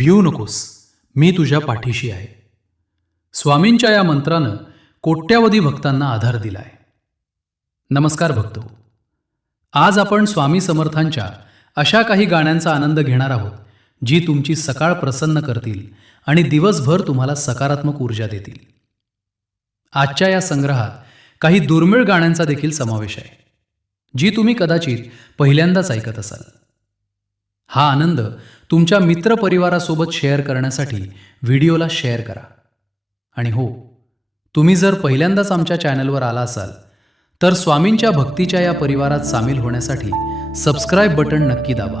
भिऊ नकोस, मी तुझ्या पाठीशी आहे. स्वामींच्या या मंत्रानं कोट्यावधी भक्तांना आधार दिलाय. नमस्कार भक्तो. आज आपण स्वामी समर्थांच्या अशा काही गाण्यांचा आनंद घेणार आहोत जी तुमची सकाळ प्रसन्न करतील आणि दिवसभर तुम्हाला सकारात्मक ऊर्जा देतील. आजच्या या संग्रहात काही दुर्मिळ गाण्यांचा देखील समावेश आहे जी तुम्ही कदाचित पहिल्यांदाच ऐकत असाल. हा आनंद तुमच्या मित्रपरिवारासोबत शेअर करण्यासाठी व्हिडिओला शेअर करा. आणि हो, तुम्ही जर पहिल्यांदाच आमच्या चॅनलवर आला असाल तर स्वामींच्या भक्तीच्या या परिवारात सामील होण्यासाठी सबस्क्राईब बटन नक्की दाबा.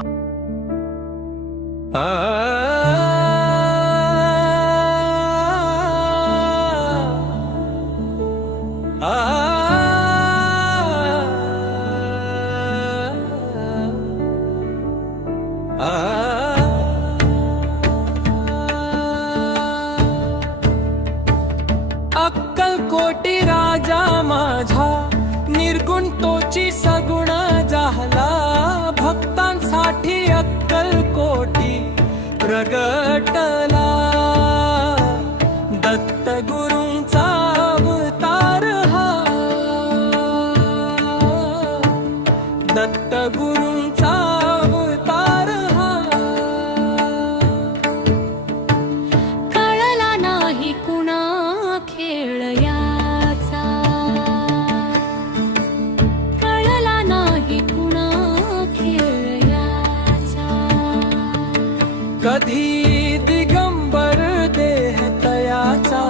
अक्कलकोटी राजा माझा निर्गुण तोची सगुण झाला. भक्तांसाठी अक्कलकोटी प्रगटला. दत्त गुरूंचा अवतार हा, दत्त गुरूंचा अवतार हा. कळला नाही कुणा खेळ याचा, कळला नाही कुणा खेळ याचा. कधी दिगंबर देह तयाचा,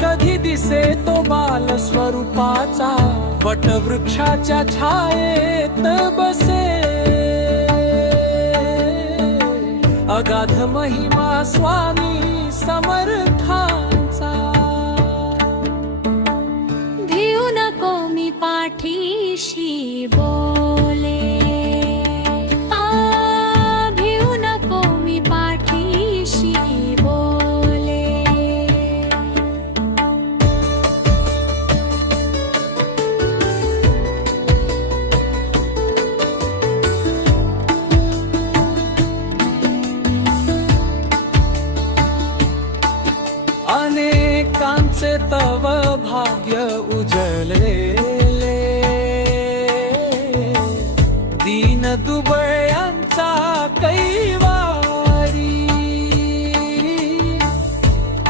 कधी दिसे तो बाल स्वरूपाचा. वटवृक्षाच्या छायेत बसे, अगाध महिमा स्वामी समर्थांचा. भिऊ नको मी पाठीशी बोले, भिऊ नको मी पाठीशी बोले. अनेकांचे तव भाग्य उजळलेले, दीन दुबळ्यांचा कैवारी.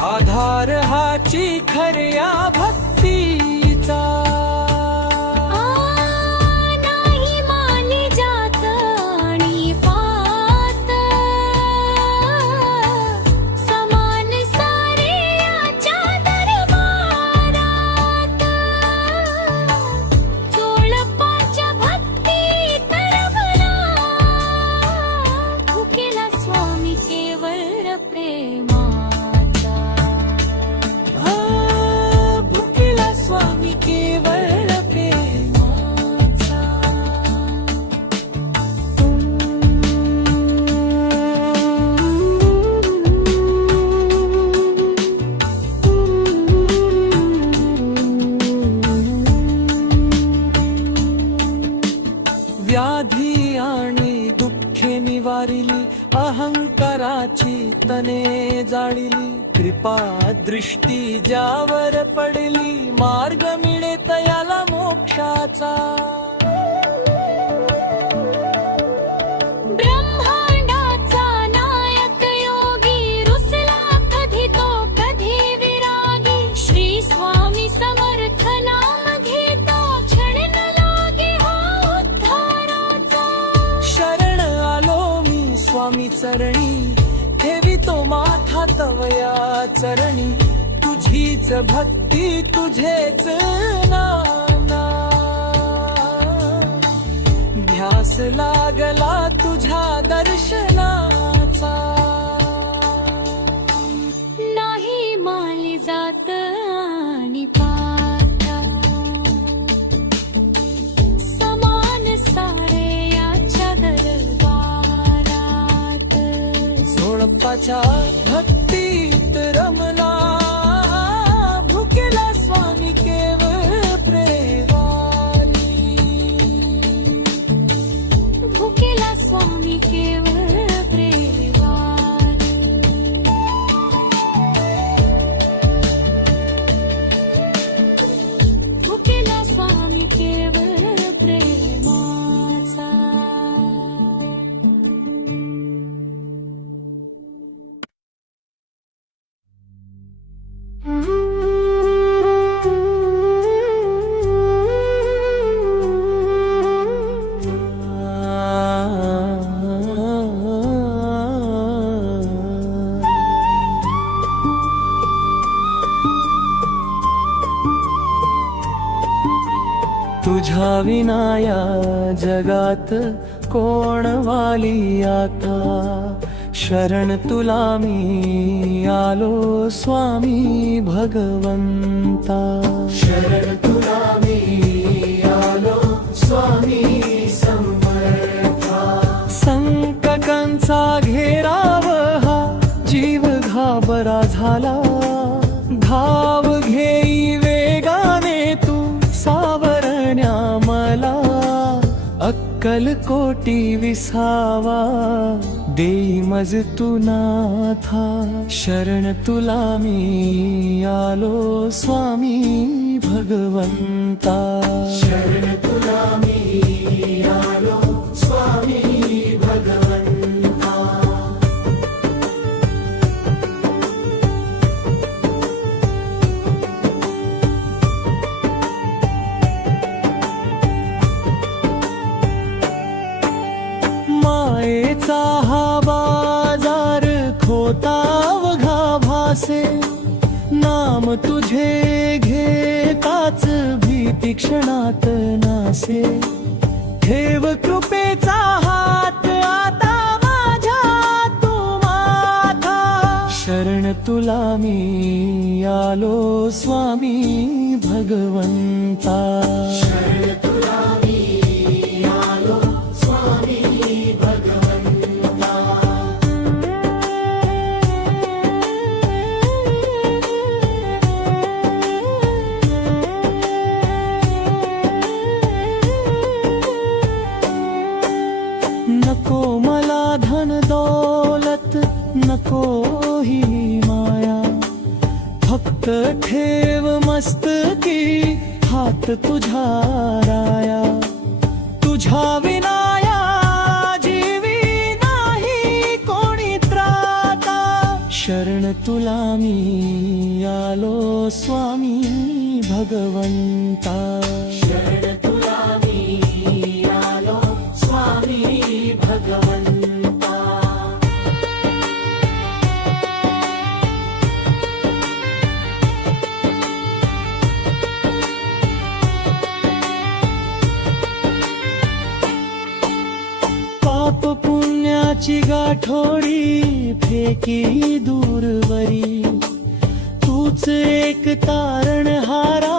आधार हाची खऱ्या भक्तीचा. नाही मानली जात आणि पात, समान सारे याच्या दरबारात. चोळपाच्या भक्तीत रमला, भुकेला स्वामी केवळ प्रेमाचा. भुकेला स्वामी केवळ प्रेमाचा. व्याधी आणि दुःखे निवारिली, अहंकाराची तने जाळिली. कृपा दृष्टी ज्यावर पडली, मार्ग मिळे तयाला मोक्षाचा. ब्रह्मांडाचा नायक योगी, रुसला कधी तो कधी विरागी. श्री स्वामी समर्थ नाम घेतो, क्षण न लागे हा उद्धाराचा. शरण आलो मी स्वामी चरणी, ठेवितो माथा तवया चरणी. तुझीच भक्ती तुझेच नाम, ध्यास लागला तुझ्या दर्शनाचा. नाही मानली जात आणि पाता, समान सारे याच्या दरबारात. झोळपाच्या भक्तीत रमला, भुकेला स्वामी केवळ प्रेमाली. भुकेला स्वामी केवळ प्रेमाली. तुझ्या विनाया जगात कोण वाली आता. शरण तुला मी आलो स्वामी भगवंता. शरण तुला मी आलो स्वामी समर्था. संकटांचा घेराव हा जीव घाबरा झाला. धाव घेई वेगाने तू सावरण्या मला. अक्कल कोटी विसावा देई मज तू नाथा. शरण तुला मी आलो स्वामी भगवंता. शरण तुला मी आलो स्वामी भगवंता. मायेचा हा बाजार खोतावघा भासे. नाम तुझे घेताच भीती क्षणात नासे. ठेव कृपेचा हात आता माझ्या तू माथा. शरण तुला मी आलो स्वामी भगवंता. शरण तुला मी आलो स्वामी भगवंता. नको मला धन दौलत नको ही माया. फक्त ठेव मस्तकी हात तुझ्या राया. तुझ्या विनाया जीवी नाही कोणी त्राता. शरण तुला मी आलो स्वामी भगवंता. शरण तुला मी आलो स्वामी भगवंता. पाप पुण्याची गाठोडी फेकी दूरवरी. तूच एक तारणहारा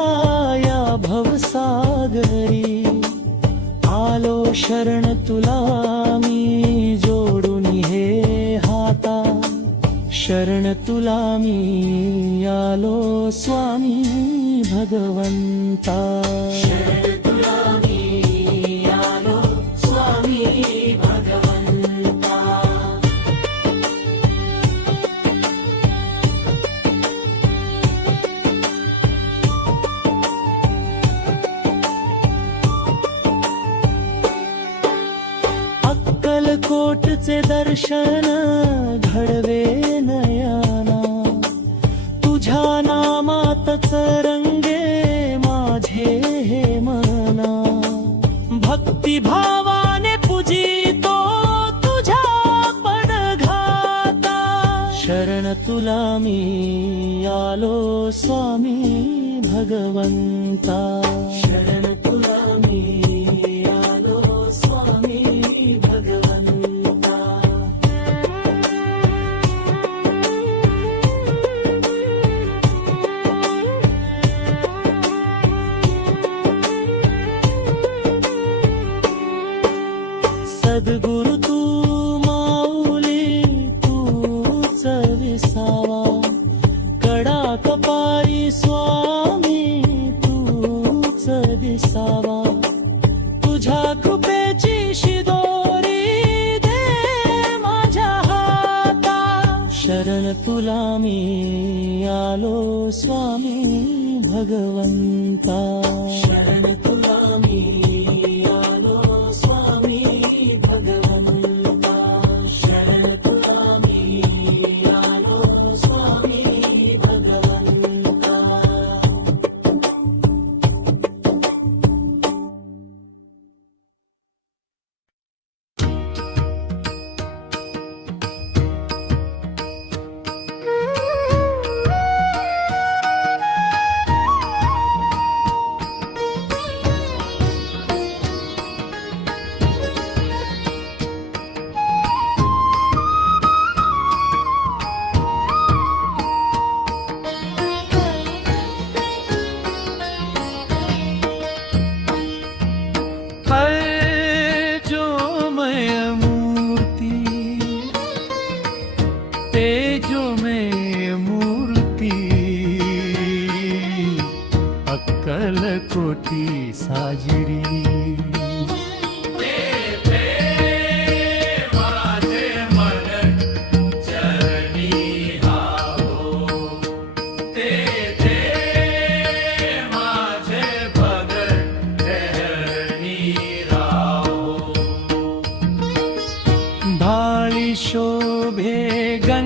या भवसागरी. आलो शरण तुला मी जोडून हे हाता. शरण तुला मी आलो स्वामी भगवंता. शरण तुला मी आलो स्वामी भगवंता. अक्कलकोटचे दर्शन घडवे नयना. तुझ्या नामातच रंगे माझे हे मना. भक्तिभावाने पूजितो तुझ्या पडघाता. शरण तुला मी आलो स्वामी भगवंता. शरण तुला मी आलो स्वामी भगवंता. सद्गुरु तू माऊली तूच विसावा. कडा कपारी स्वामी तूच दिसावा. तुझ्या कृपेची शिदोरी दे माझ्या हाता. शरण तुला मी आलो स्वामी भगवंता. शरण तुला मी आलो स्वामी भगवंता. शरण तुला मी आलो स्वामी भगवंता.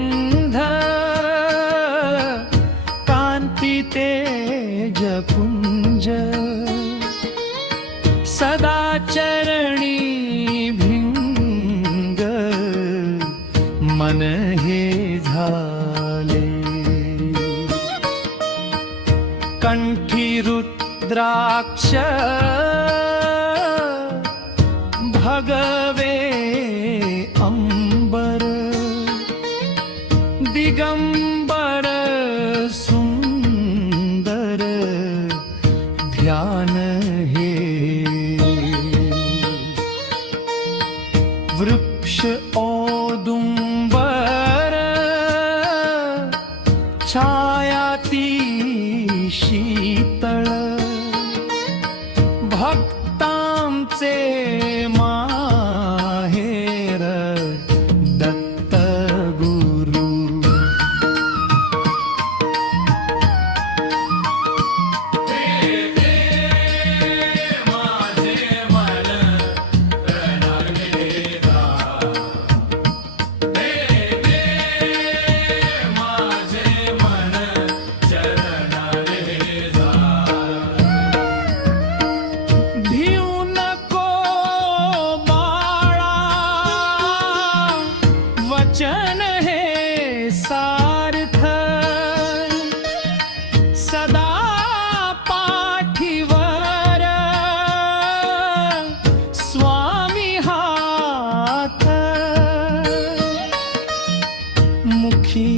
गंध कांती तेजपुंज सदा चरणी भिंग मन हे झाले कंठी रुद्राक्ष भगवे अंबर दिगंबर सुंदर ध्यान हे वृक्ष औदुंबर छाया ती शीतळ भक्तांचे माहेर दत्त गुरु भिऊ नको बाळा वचन हे सार्थ सदा पाठीवर स्वामी हात मुखी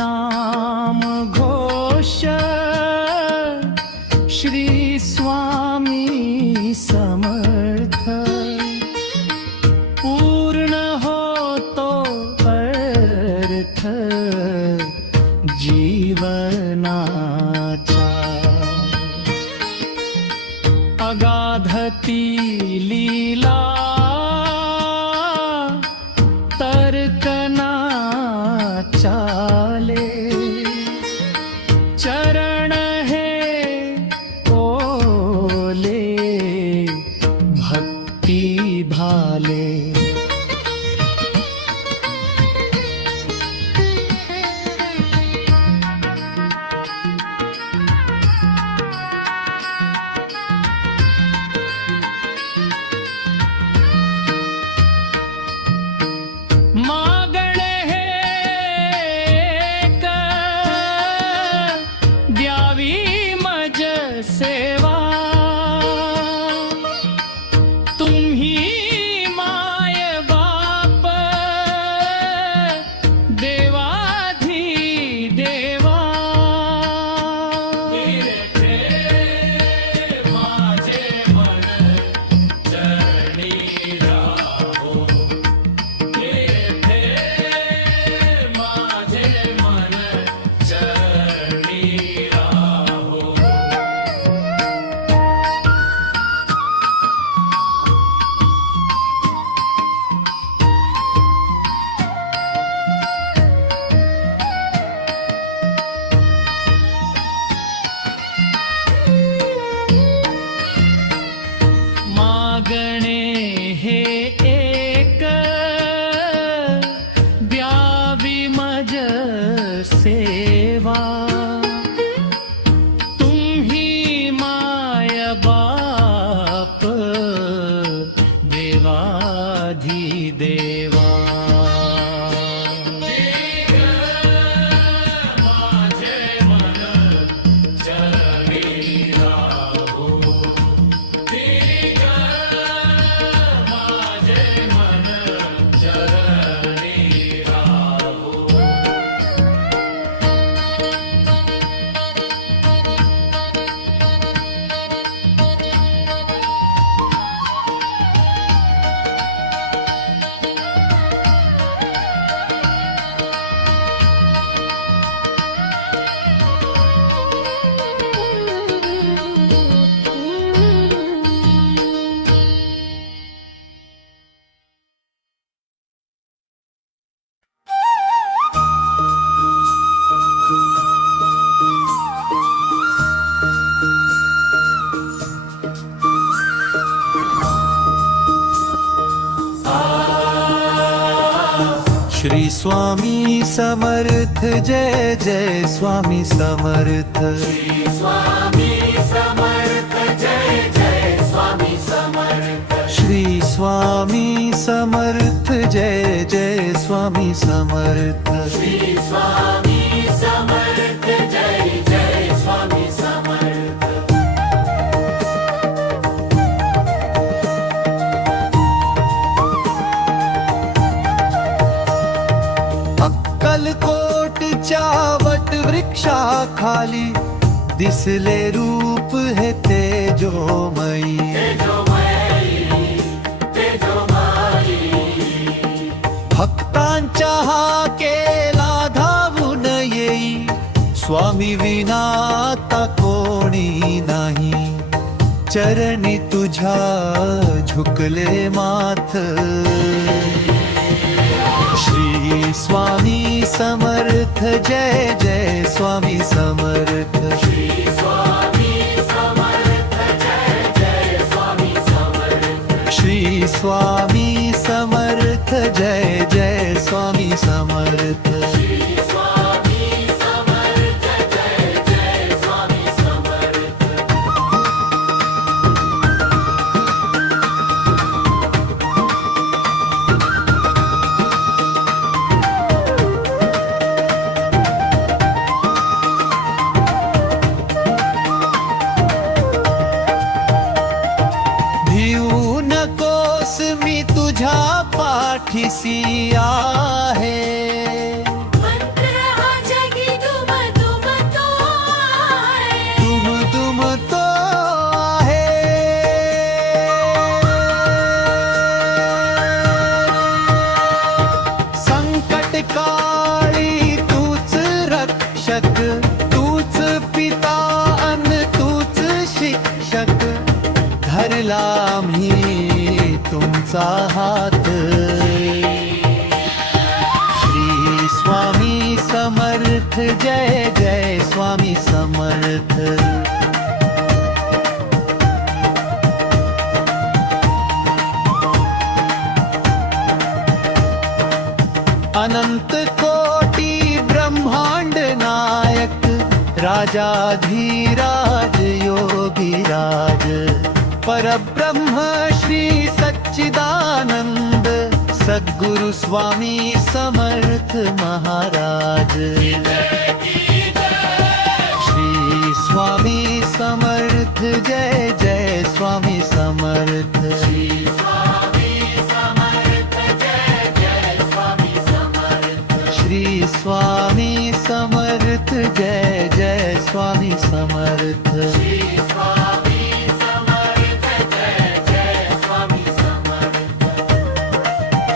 नाम घोष श्री स्वामी समर्थ पूर्ण होतो अर्थ जीवनाचा अगाधती लीला तर्कना चाले चरण हे ओले भक्ती भाले मागणे हे एक द्यावी मज सेवा तुम्ही माय बाप देवाधी देवा माझे मन चरणी राहो माझे मन चरणी राहो मागणे हे एक द्यावी मज सेवा तुम्ही माय बाप देवाधी देवा माझे मन चरणी राहो माझे मन चरणी राहो स्वामी समर्थ जय जय स्वामी समर्थ श्री स्वामी समर्थ जय जय स्वामी समर्थ अक्कलकोटच्या वटवृक्षाखाली दिसले रूप हे तेजोमयी भक्तांच्या हाकेला धावून येई स्वामी विना आता कोणी नाही चरणी तुझ्या झुकले माथ श्री स्वामी समर्थ जय जय स्वामी समर्थ श्री स्वामी समर्थ जय जय स्वामी समर्थ श्री स्वामी समर्थ जय जय स्वामी समर्थ श्री स्वामी समर्थ जय जय स्वामी समर्थ भिवू नकोस मी तुझ्या पाठीसी आहे मंत्र हा जगी तुम तुम तो आहे तुम तो आहे संकट काळी तूच रक्षक तूच पिता अन तूच शिक्षक धरला मी तुमचा हात श्री स्वामी समर्थ जय जय स्वामी समर्थ अनंत कोटी ब्रह्मांड नायक राजाधीराज योगीराज परब्रह्म श्री सच्चिदानंद सद्गुरु स्वामी समर्थ महाराज श्री स्वामी समर्थ जय जय स्वामी समर्थ श्री स्वामी समर्थ जय जय स्वामी समर्थ श्री स्वामी समर्थ जय जय स्वामी समर्थ श्री स्वामी समर्थ जय जय स्वामी समर्थ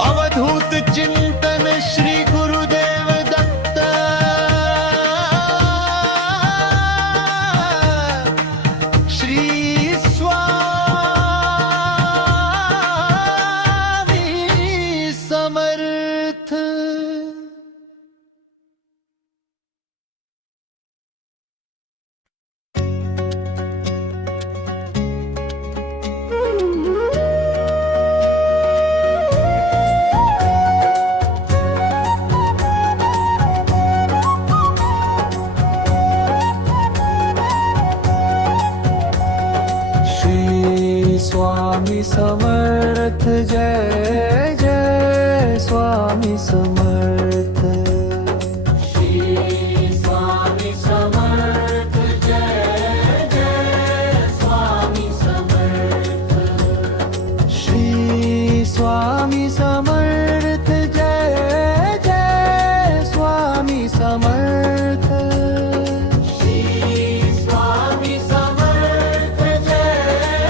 अवधूत चिंतन श्री गुरुदेव दत्त श्री स्वामी समर्थ श्री स्वामी समर्थ जय जय स्वामी समर्थ श्री स्वामी समर्थ जय जय स्वामी समर्थ श्री स्वामी समर्थ जय जय स्वामी समर्थ श्री स्वामी समर्थ जय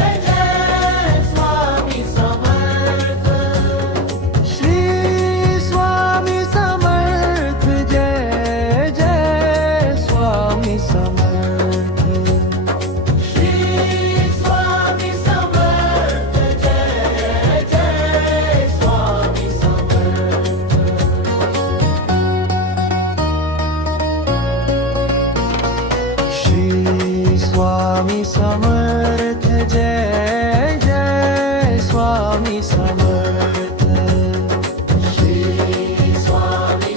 जय स्वामी समर्थ श्री स्वामी समर्थ जय जय स्वामी समर्थ श्री स्वामी समर्थ जय जय स्वामी समर्थ श्री स्वामी समर्थ जय जय स्वामी समर्थ श्री स्वामी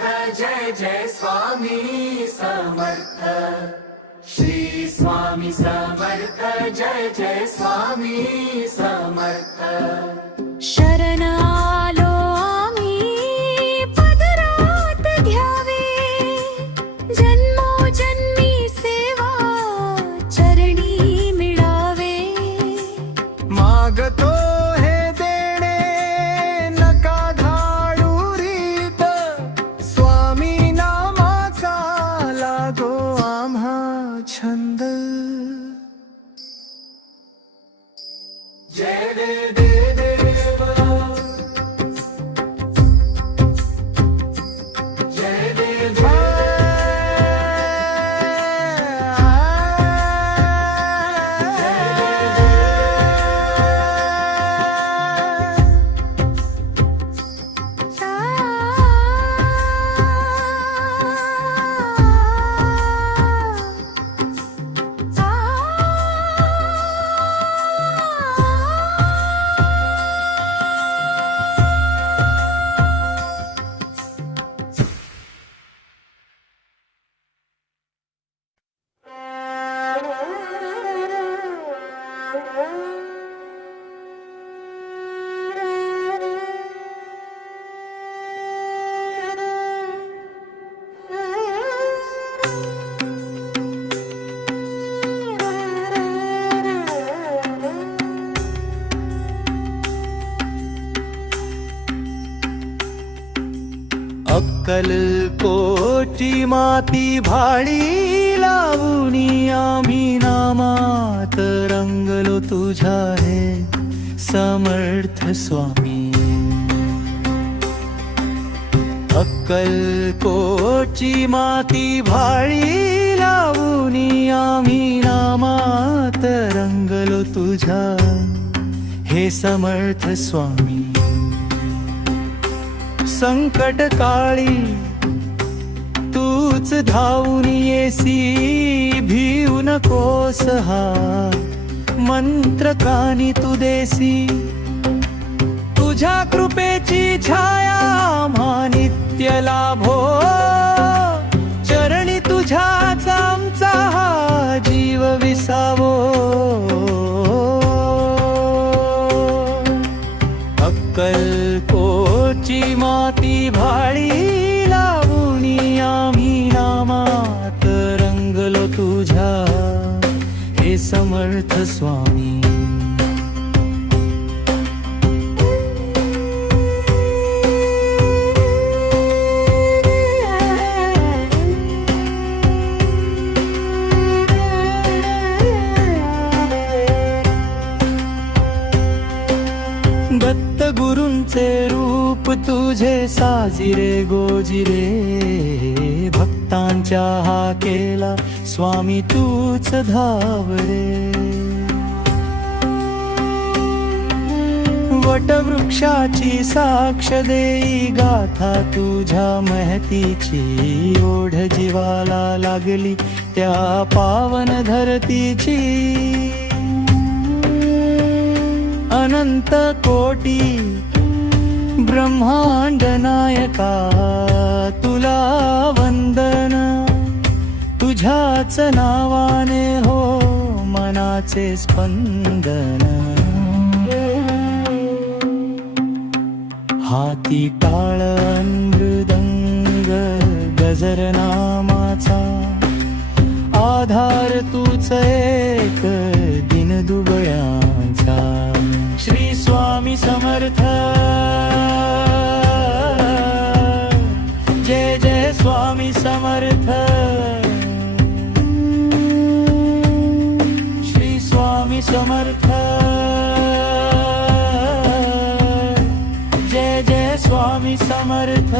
समर्थ जय जय स्वामी समर्थ श्री स्वामी समर्थ जय जय स्वामी समर्थ शरण आलो आम्ही पदरात घ्यावे जन्मोजन्मी सेवा चरणी मिळावे मागतो हे देणे नका धाडू रीत स्वामी नामाचा लागो आम्हा छंद जय देव जय देव अक्कलकोटी माती भाडी लावूनी आम्ही नामात रंगलो तुझ्या हे समर्थ स्वामी अक्कलकोटची माती भाडी लावूनी आम्ही नामात रंगलो तुझ्या हे समर्थ स्वामी संकट काळी तूच धावून येसी भिऊ नकोस हा मंत्र कानी तू देसी तुझ्या कृपेची छाया आम्हा नित्य लाभो चरणी तुझ्याच आमचा हा जीव विसावो अक्कलकोटची माती भाडी लावूनी आम्ही नामात रंगलो तुझ्या हे समर्थ स्वामी दत्त गुरूंचे रूप तुझे साजिरे गोजिरे भक्तांच्या हा केला स्वामी तूच धावरे वटवृक्षाची साक्ष देई गाथा तुझ्या महतीची ओढ जीवाला लागली त्या पावन धरतीची अनंत कोटी ब्रह्मांड नायका तुला वंदन तुझ्याच नावाने हो मनाचे स्पंदन हाती टाळ मृदंग गजर नामाचा आधार तूच एक दिन दुबळ्यांचा श्री स्वामी समर्थ जय जय स्वामी समर्थ श्री स्वामी समर्थ जय जय स्वामी समर्थ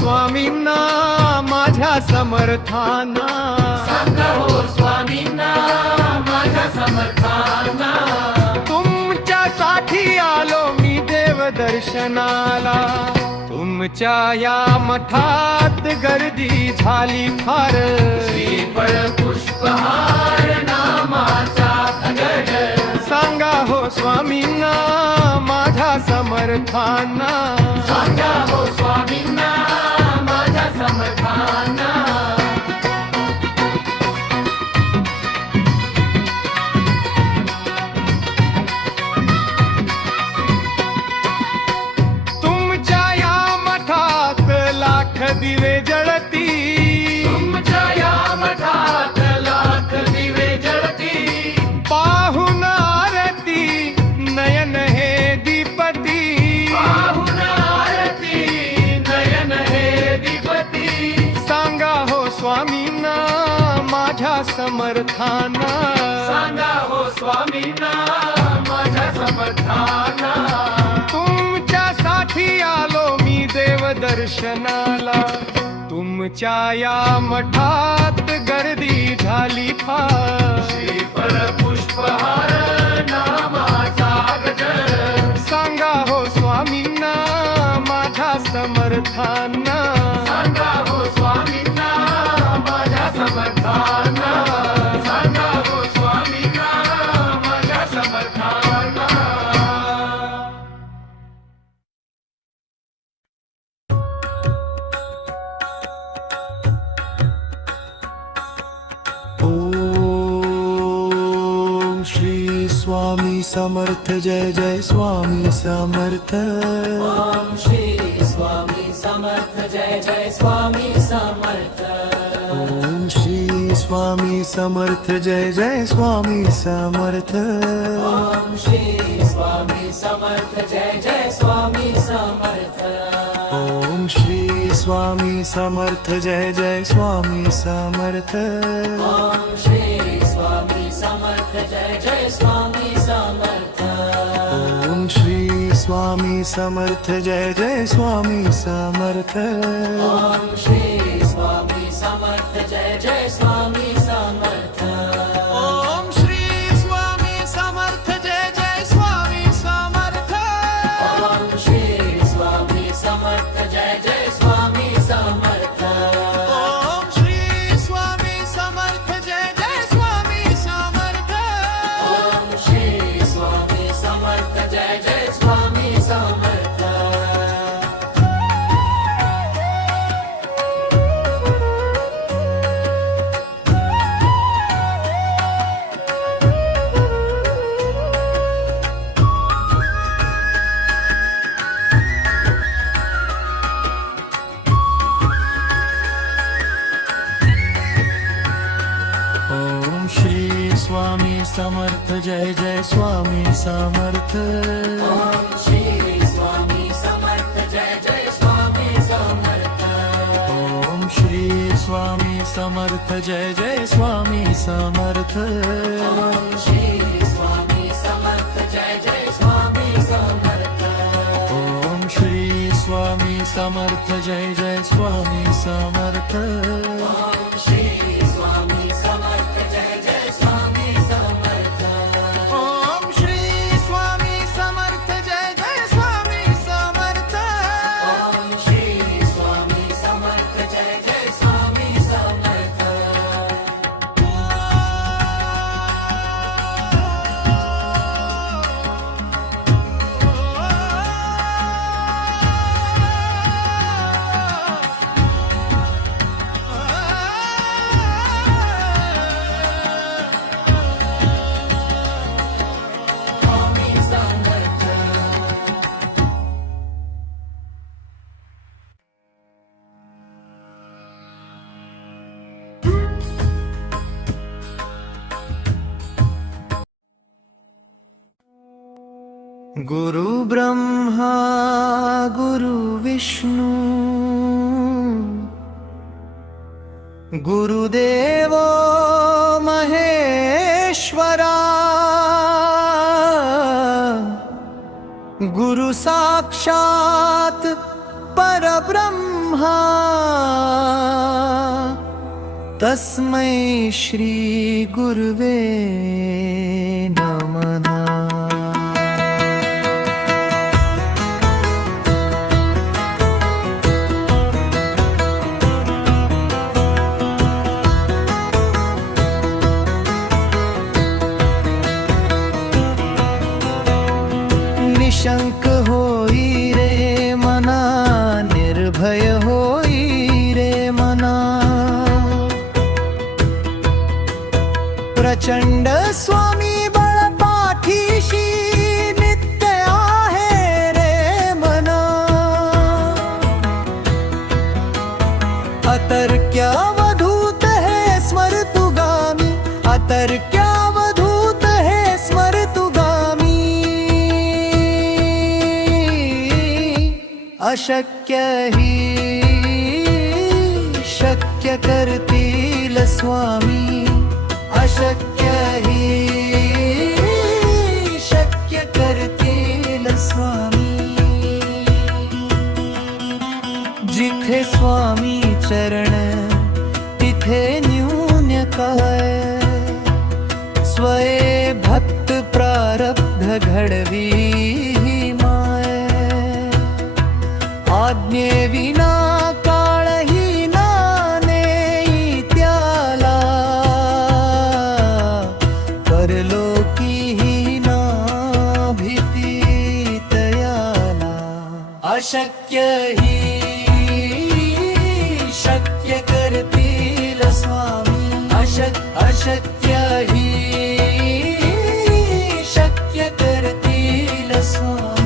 स्वामींना माझ्या समर्थांना, सांगा हो स्वामींना माझ्या समर्थांना. तुमच्यासाठी आलो मी देव दर्शनाला. तुमच्या या मठात गर्दी झाली फार, श्रीफळ पुष्पहार नामाचा गजर. सांगा हो स्वामींना माझ्या समर्थांना, सांगा हो स्वामींना माझ्या समर्थांना. तुमच्या या मठात लाख दिवे जळती, तुमच्या या मठात लाख दिवे जळती. पाहून आरती नयन हे दीपती. पाहून आरती नयन हे दीपती. सांगा हो स्वामींना माझ्या समर्थांना, सांगा हो स्वामींना माझ्या समर्थांना. तुमच्यासाठी आलो मी देव दर्शनाला. तुमच्या या मठात गर्दी झाली फार, श्रीफळ पुष्पहार नामाचा गजर. सांगा हो स्वामींना माझ्या समर्थांना, सांगा हो स्वामींना माझ्या समर्थांना. सांगा हो स्वामींना माझ्या समर्थांना. ओम श्री स्वामी समर्थ. जय जय स्वामी समर्थ. ओम श्री स्वामी समर्थ. जय जय स्वामी समर्थ. ओम श्री स्वामी समर्थ. जय जय स्वामी समर्थ. ओम श्री स्वामी समर्थ. जय जय स्वामी समर्थ. ओम श्री स्वामी समर्थ. जय जय स्वामी समर्थ. ओम श्री स्वामी समर्थ. जय जय स्वामी समर्थ. ओम श्री स्वामी समर्थ. जय जय स्वामी समर्थ. ओम श्री स्वामी समर्थ. जय जय स्वामी समर्थ. ओम श्री स्वामी समर्थ. जय जय स्वामी समर्थ. ओम श्री स्वामी समर्थ. जय जय स्वामी समर्थ. ओम श्री स्वामी समर्थ. जय जय स्वामी समर्थ. ओम श्री स्वामी समर्थ. जय जय स्वामी समर्थ. ओम श्री स्वामी समर्थ. जय जय स्वामी समर्थ. ओम श्री स्वामी समर्थ. जय जय स्वामी समर्थ. ओम श्री स्वामी समर्थ. जय जय स्वामी समर्थ. ओम श्री स्वामी समर्थ. जय जय स्वामी समर्थ. ओम श्री स्वामी समर्थ. जय जय स्वामी समर्थ. ओम श्री स्वामी समर्थ. जय जय स्वामी समर्थ. ओम श्री स्वामी समर्थ. जय जय स्वामी समर्थ. ओम श्री स्वामी समर्थ. जय जय स्वामी समर्थ. स्वामी समर्थ. गुरु ब्रह्मा गुरु विष्णु गुरुदेव महेश्वरा गुरु साक्षात परब्रह्मा परब्रह्मा तस्मै श्री गुरुवे नमः. निशंक होई रे मना, निर्भय होई रे मना. प्रचंड स्वामी बळ पाठीशी नित्य आहे रे मना. अतर्क्यावधूत हे स्मरतुगामी, अतर्क्यावधूत हे स्मरतुगामी. अशक्य ही शक्य करतील स्वामी, अशक्य ही शक्य करतील स्वामी. जिथे स्वामी चरण तिथे न्यून काय, स्वये भक्त प्रारब्ध घडवी माय. आज्ञे विना काळही नाने त्याला, परलोकीही ना भीती तयाला. अशक्य ही शक्य करतील स्वामी, अशक्य ही शक्य करतील स्वामी.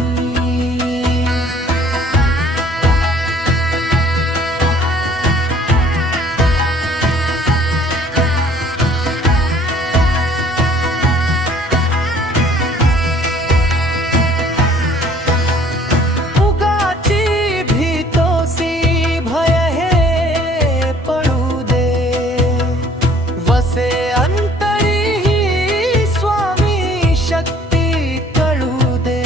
उगाची भीतोसी भय हे पडू दे, वसे अंतरी ही स्वामी शक्ती कळू दे.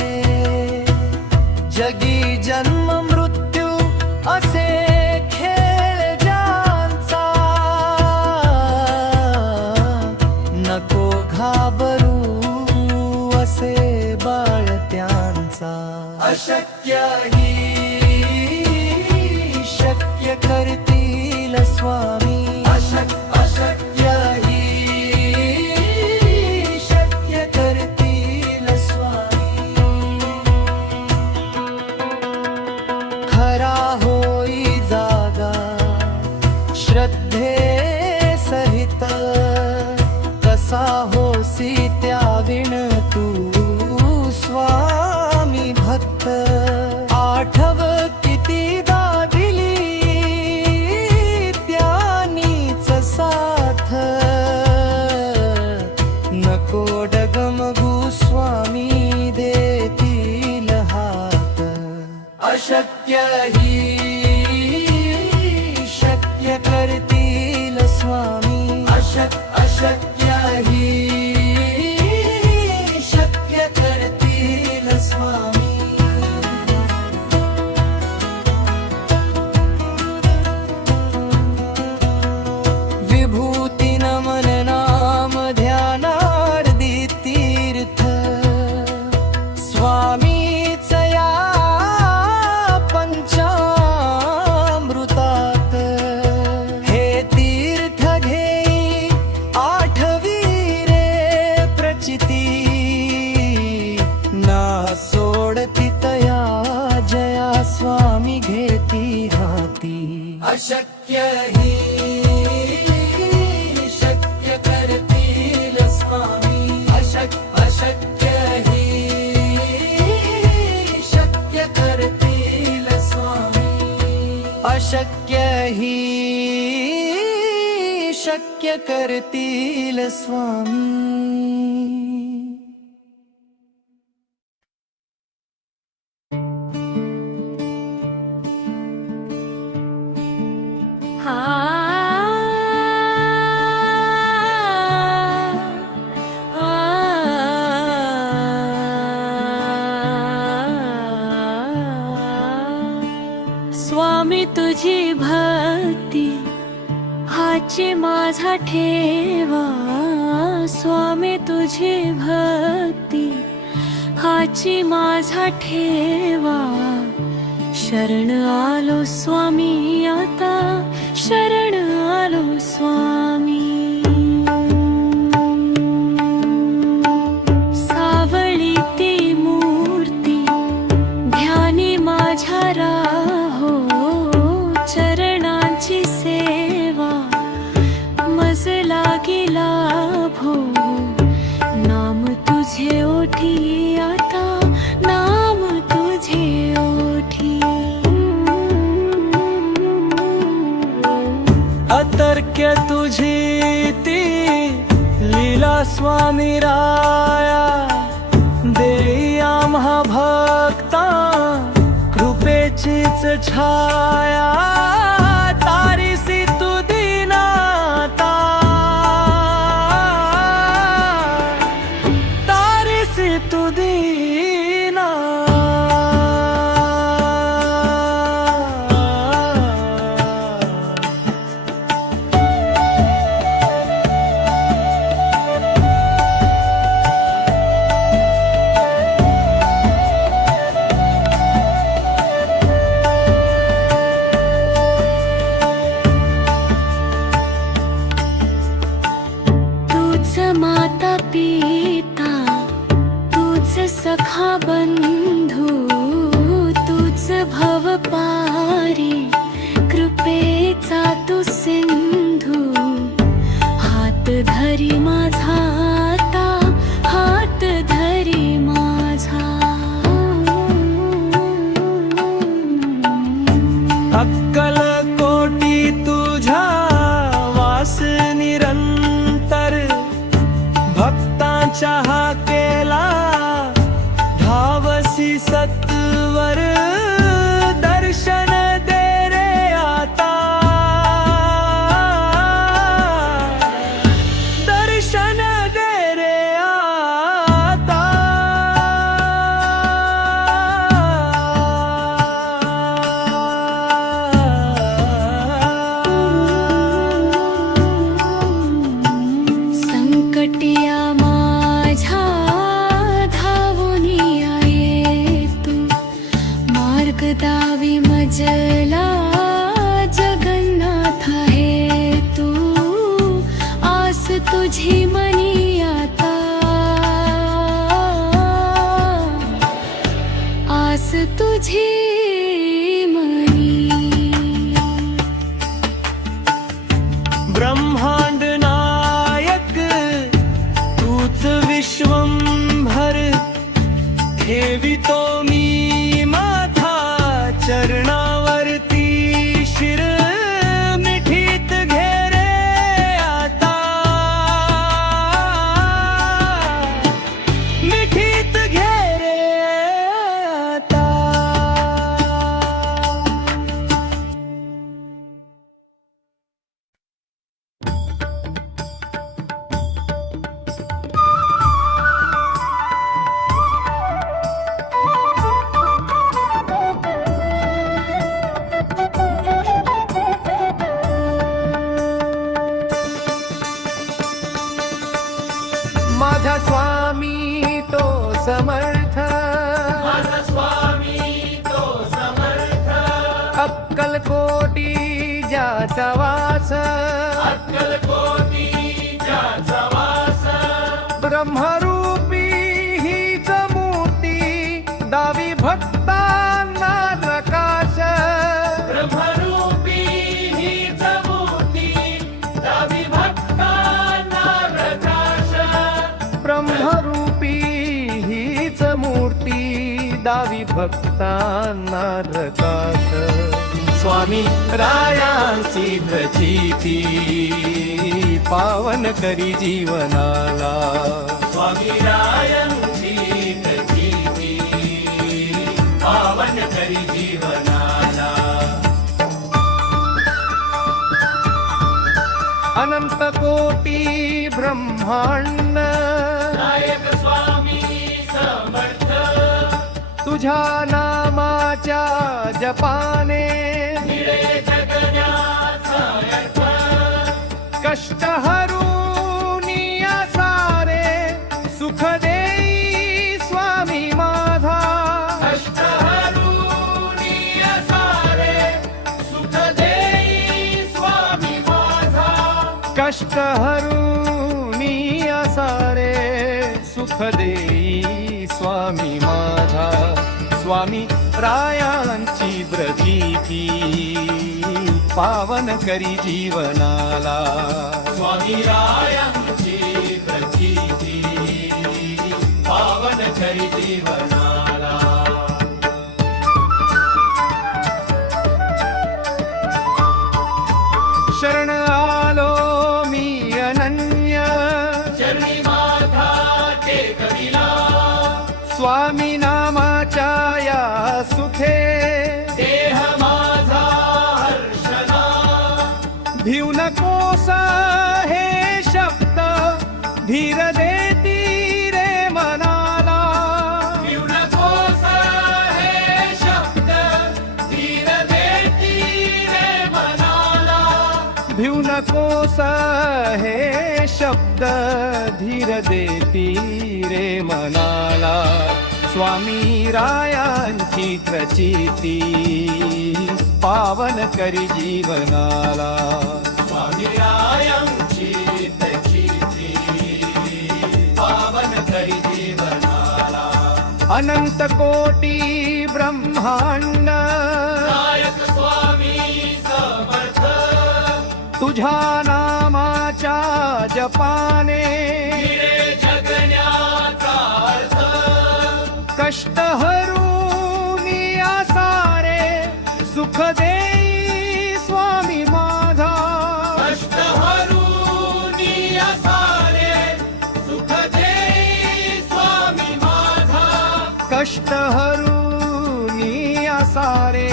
जगी जन्म मृत्यू असे खेळ ज्यांचा, नको घाबरू असे बाळ त्यांचा. अशक्य ही शक्य करतील स्वामी, अशक्य ही शक्य करतील स्वामी. खरा होई जागा श्रद्धे सहित, कसा होसी त्याविण तू स्वामी भक्त. आठव कितीदा दिली त्यानीच साथ, नको डगमगू स्वामी देतील हात. अशक्य ही शक्य करतील स्वामी, अशक्य ही शक्य करतील स्वामी. विभूती नमन नाम ध्यानार्दी तीर्थ, स्वामीच या पंचामृतात. हे तीर्थ घेई आठवी रे प्रचिती, ना सोडती तया जया स्वामी घेती हाती. अशक्य ही शक्य करतील स्वामी, अशक्य ही शक्य करतील स्वामी. अशक्य ही शक्य करतील स्वामी. स्वामी तुझी भक्ती हाची माझा ठेवा, स्वामी तुझी भक्ती हाची माझा ठेवा. शरण आलो स्वामी आता, शरण आलो स्वामी. सावळी ती मूर्ती ध्यानी माझ्या राहो, चरणांची सेवा मज लागिला भो. नाम तुझे ओठी आता, नाम तुझे ओठी. अतर्क्य तुझी ती लीला स्वामी राया, देई आम्हा भक्ता कृपेचीच छाया. तारीसी तू दीनाता, तारीसी तू दीना. तूच माता पिता, तूच सखा बंधू, तूच भव पारी कृपेचा तू सिंधू. हात धरी माझा आता, हात धरी माझा. अक्कल कोटी तुझा वास निरंतर, भक्तांच्या हाकेला धावसी सत्वर. दर्शन दे रे आता, दर्शन दे रे आता. संकटिया माझ्या धावूनी आहे तू, मार्ग दावी मजला जगन्नाथ आहे तू. आस तुझी मनी आता, आस तुझी मनी. ब्रह्मांड नायक तूच विश्वंभर, ठेवितो मी माथा चरणावरती शिर. मिठीत घे रे आता, मिठीत घे रे आता. माझा स्वामी तो समर्थ, माझा स्वामी तो समर्थ. अक्कलकोटी ज्याचा वास, अक्कलकोटी ज्याचा वास. ब्रह्मरूपी हीच मूर्ती दावी भक्तांना प्रकाश. ब्रह्मरूपी हीच मूर्ती दावी भक्तांना प्रकाश. ब्रह्मरूपी हीच मूर्ती दावी भक्तांना प्रकाश. स्वामी रायांची प्रचिती पावन करी जीवनाला. स्वामी रायांची प्रचिती पावन करी जीवनाला. अनंत कोटी ब्रह्मांड नायक स्वामी समर्थ. तुझ्या नामाच्या जपाने कष्ट हरूनिया सारे सुख देई स्वामी माझा कष्ट हरूनिय सारे सुख देई स्वामी माझा कष्ट हरूनिया सारे सुख देई स्वामी माझा स्वामी रायांची ब्रतीती पावन करी जीवनाला स्वामी रायांची प्रचिती पावन करी जीवनाला शरण आलो मी अनन्य चरणी माथा टेकविला स्वामी नामाच्या या सुखे देह माझा हर्षला भिऊ नकोस हे शब्द धीर देती रे मनाला भिऊ नकोस हे शब्द धीर देती रे मनाला भिऊ नकोस हे शब्द धीर देती रे मनाला स्वामी रायांची प्रचिती पावन करी जीवनाला स्वामी रायांची प्रचिती पावन करी जीवनाला अनंत कोटी ब्रह्मांड नायक स्वामी समर्थ तुझ्या नामाच्या जपाने हिरे जगण्याचा अर्थ कष्ट हरूनिया सारे सुख देई स्वामी माझा कष्ट हरूनिय सारे सुख देई स्वामी माझा कष्ट हरूनिया सारे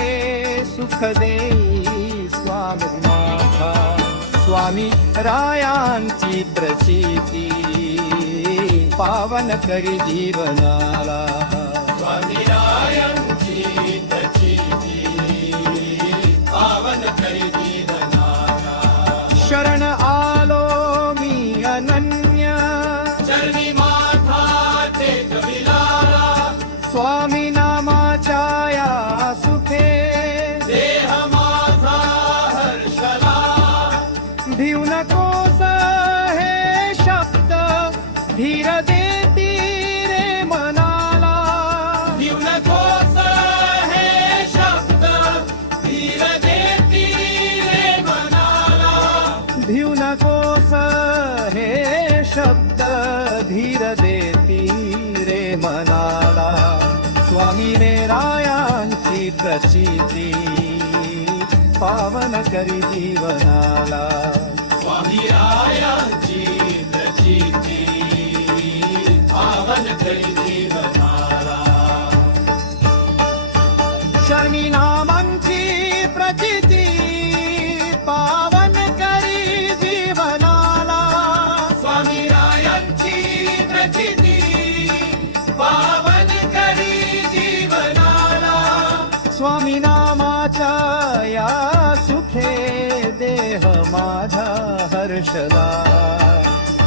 सुख देई स्वामी माझा स्वामी रायांची प्रचिती पावन करी जीवनाला स्वामी रायांची प्रचिती पावन करी जीवनाला शरण आलो मी अनन्य चरणी माथा टेकविला स्वामी नामाच्या या सुखे देह माझा हर्षला भिऊ नकोस हे शब्द धीर देती रे मनाला भिऊ नकोस हे शब्द धीर देती रे मनाला भिऊ नकोस हे शब्द धीर देती रे मनाला स्वामी रे रायांची प्रचिती पावन करी जीवनाला स्वामी रायांची प्रचिती पावन करी जीवनाला शर्मी नामांची प्रचिती पावन करी जीवनाला स्वामी रायांची प्रचिती पावन करी जीवनाला स्वामी नामाच्या या सुखे देह माझा हर्षला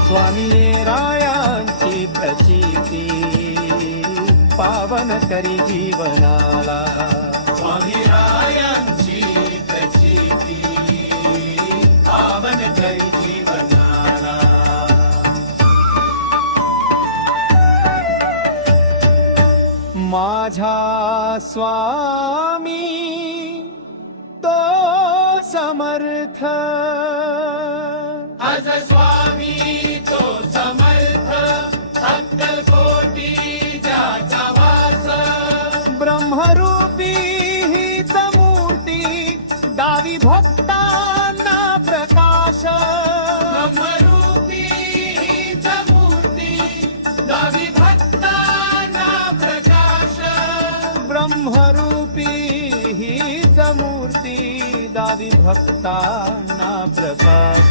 स्वामी रायांची प्रचिती पावन करी जीवनाला स्वामी रायांची प्रचिती पावन करी जीवनाला माझा स्वामी तो समर्थ आज स्वामी तो समर्थ भक्त कोटी ज्याचा वास ब्रह्मरूपी हीच मूर्ती दावी भक्तांना प्रकाश ब्रह्मरूपी हीच मूर्ती दावी भक्तांना प्रकाश ब्रह्मरूपी हीच मूर्ती दावी भक्तांना प्रकाश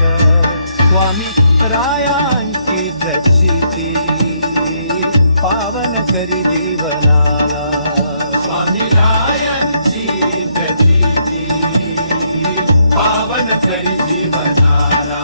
स्वामी रायांची प्रचिती पावन करी जीवनाला स्वामी रायांची प्रचिती पावन करी जीवनाला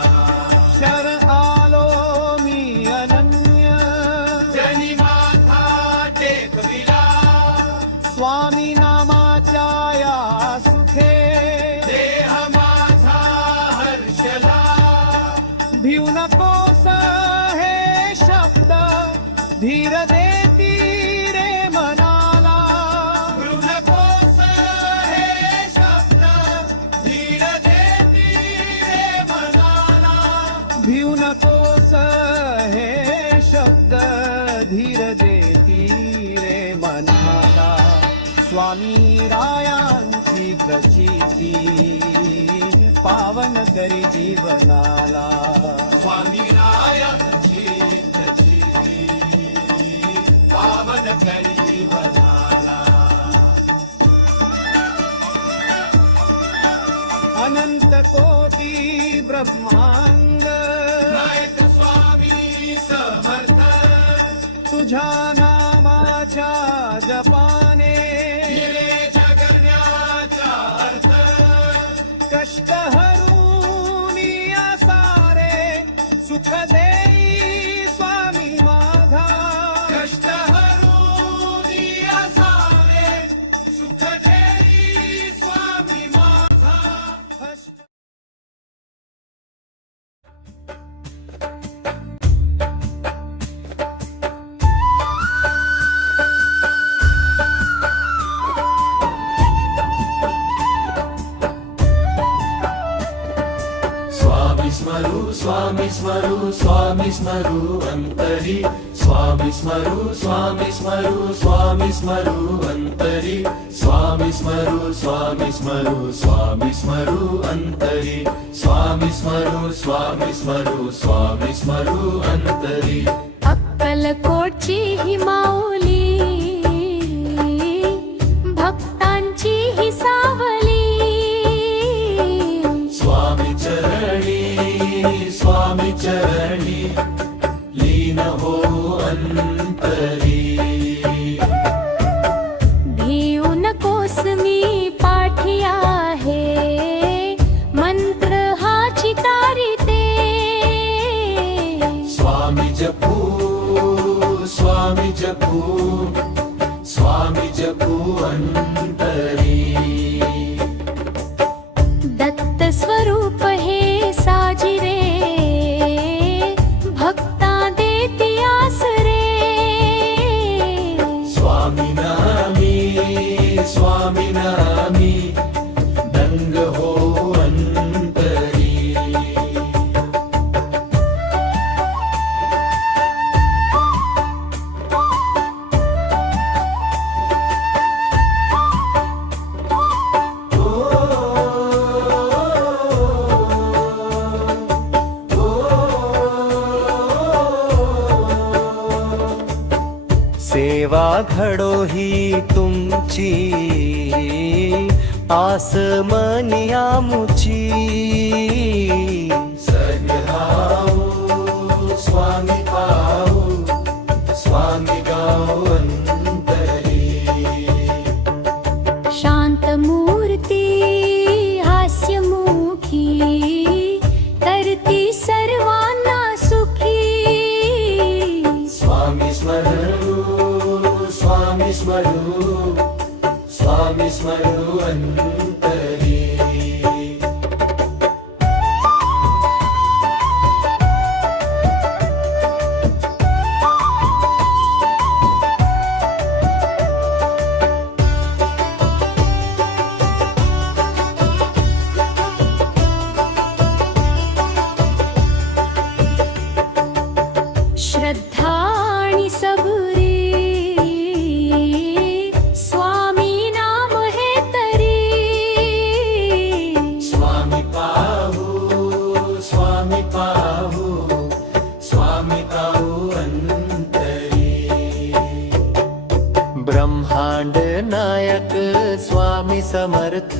स्वामी रायांची प्रचिती पावन करी जीवनाला. स्वामी रायांची प्रचिती पावन करी जीवनाला. अनंत कोटी ब्रह्मांड नायक स्वामी समर्थ तुझ्या नामाच्या जपाने हिरे जगण्याचा अर्थ कष्ट हरू सारे सुख देई स्वामी माझा. कष्ट हरून असावे सुख देई स्वामी माझा. स्वामी स्मरु स्वामी स्मरु स्वामी स्मरु अंतरी. स्वामी स्मरु स्वामी स्मरु स्वामी स्मरु अंतरी. स्वामी स्मरु स्वामी स्मरु स्वामी स्मरु अंतरी. स्वामी स्मरु स्वामी स्मरु स्वामी स्मरु अंतरी. अक्कलकोटची ही माऊली भक्तांची ही सावली. स्वामी चरणी लीन हो अंतरी. भिऊ नकोस मी पाठी आहे मंत्र हा चितारिते. स्वामी जपू स्वामी जपू स्वामी जपू अंतरी. दत्त स्वरूप हे साजिरे भक्ता देती आसरे. स्वामी नामी दंग हो अंतरी. सेवा घडो ही तुमची आस मनी आमुची. सगळाऊ स्वामी पाऊ स्वामी गाव अंतरी. शांत मूर्ती हास्यमुखी करती सर्वांना सुखी. स्वामी स्मरू स्वामी स्मरू स्वामी स्मरू अंतरी. श्रद्धा आणि सबुरी स्वामी नाम हे तरी. स्वामी पाहू स्वामी पाहू अंतरी. ब्रह्मांड नायक स्वामी समर्थ